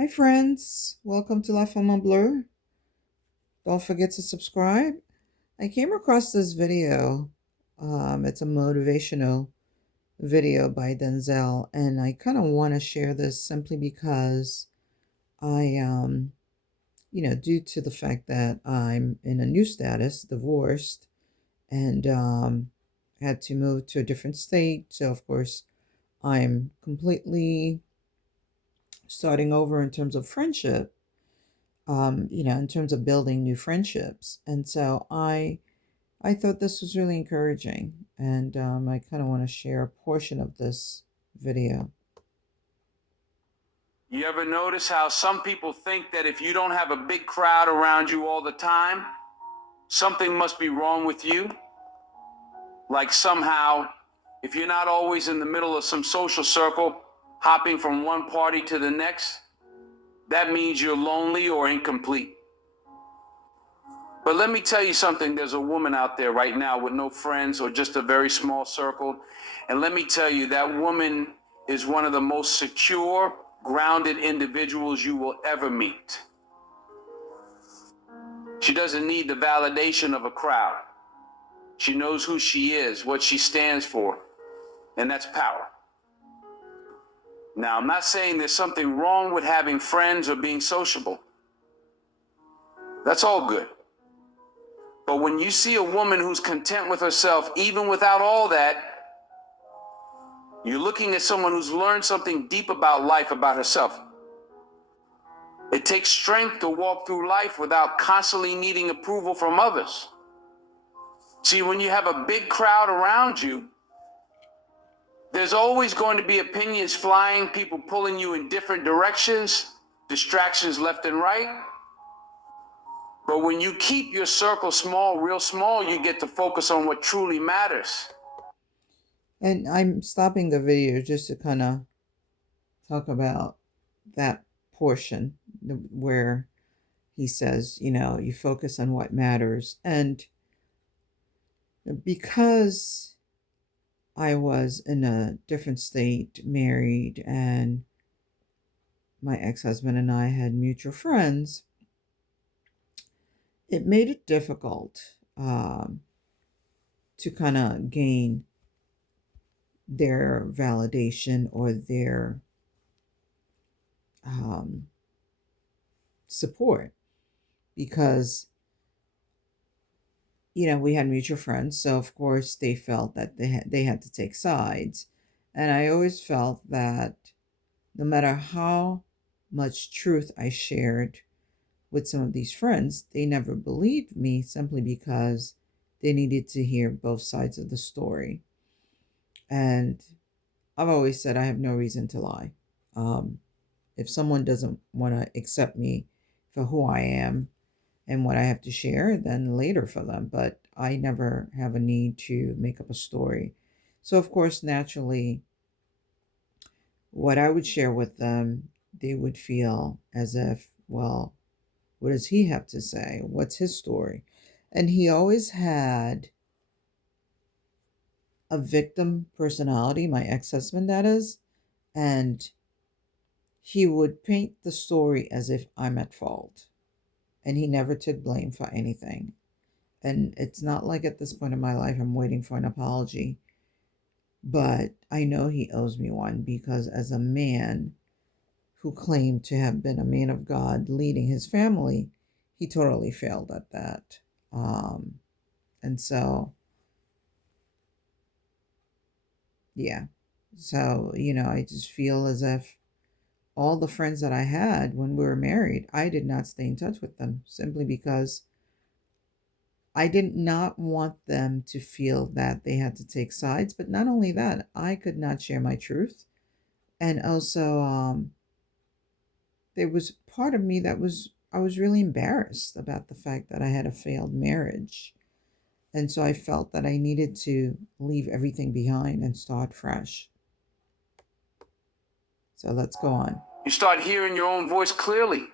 Hi, friends. Welcome to Life on My Blur. Don't forget to subscribe. I came across this video. It's a motivational video by Denzel, and I kind of want to share this simply because I due to the fact that I'm in a new status, divorced, and had to move to a different state. So, of course, I'm completely starting over in terms of friendship in terms of building new friendships. And so I thought this was really encouraging, and I kind of want to share a portion of this video. You ever notice how some people think that if you don't have a big crowd around you all the time, something must be wrong with you? Like somehow, if you're not always in the middle of some social circle, hopping from one party to the next, that means you're lonely or incomplete. But let me tell you something, there's a woman out there right now with no friends or just a very small circle. And let me tell you, that woman is one of the most secure, grounded individuals you will ever meet. She doesn't need the validation of a crowd. She knows who she is, what she stands for, and that's power. Now, I'm not saying there's something wrong with having friends or being sociable. That's all good. But when you see a woman who's content with herself, even without all that, you're looking at someone who's learned something deep about life, about herself. It takes strength to walk through life without constantly needing approval from others. See, when you have a big crowd around you, there's always going to be opinions flying, people pulling you in different directions, distractions left and right. But when you keep your circle small, real small, you get to focus on what truly matters. And I'm stopping the video just to kind of talk about that portion where he says, you focus on what matters. And because I was in a different state, married, and my ex-husband and I had mutual friends, it made it difficult to kind of gain their validation or their um, support because we had mutual friends, so of course they felt that they had to take sides, and I always felt that no matter how much truth I shared with some of these friends, they never believed me simply because they needed to hear both sides of the story. And I've always said I have no reason to lie. Um, if someone doesn't want to accept me for who I am and what I have to share, then later for them. But I never have a need to make up a story. So, of course, naturally, what I would share with them, they would feel as if, well, what does he have to say? What's his story? And he always had a victim personality, my ex husband, that is, and he would paint the story as if I'm at fault. And he never took blame for anything. And it's not like at this point in my life I'm waiting for an apology, but I know he owes me one because as a man who claimed to have been a man of God leading his family, he totally failed at that. And so, yeah. So, I just feel as if all the friends that I had when we were married, I did not stay in touch with them simply because I did not want them to feel that they had to take sides. But not only that, I could not share my truth. And also, there was part of me I was really embarrassed about the fact that I had a failed marriage. And so I felt that I needed to leave everything behind and start fresh. So let's go on. You start hearing your own voice clearly.